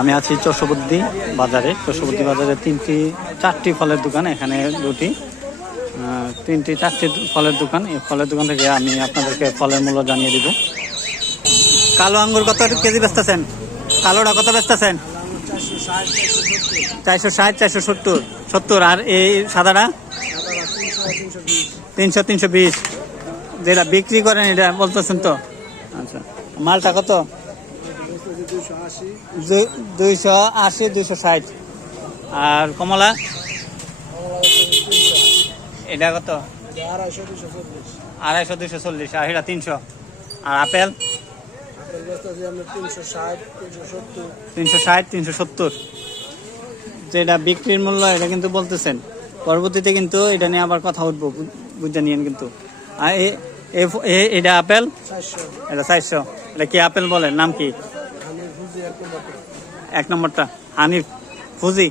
আমি আছি চৌষবুদ্দি বাজারে। চৌষবুদ্দি বাজারে চারটি ফলের দোকান, এখানে দুটি, চারটি ফলের দোকান। এই ফলের দোকান থেকে আমি আপনাদেরকে ফলের মূল্য জানিয়ে দিব। কালো আঙ্গুর কত কেজি বেচতেছেন? কালোটা কত বেচতেছেন? 460, 470, 70। আর এই সাদাটা 300, 320। যেটা বিক্রি করেন এটা বলতেছেন তো? আচ্ছা, মালটা কত? 280, 260। আর কমলা এটা কত? 250, 240। আর এটা 300। আর আপেল 360, 370। যেটা বিক্রির মূল্য এটা কিন্তু বলতেছেন, পরবর্তীতে কিন্তু এটা নিয়ে আবার কথা উঠবো, বুঝে নিয়েন কিন্তু। আর এটা আপেল, এটা 400। এটা কি আপেল বলে? নাম কি? 1 নম্বরটা হানিফ ফুজি।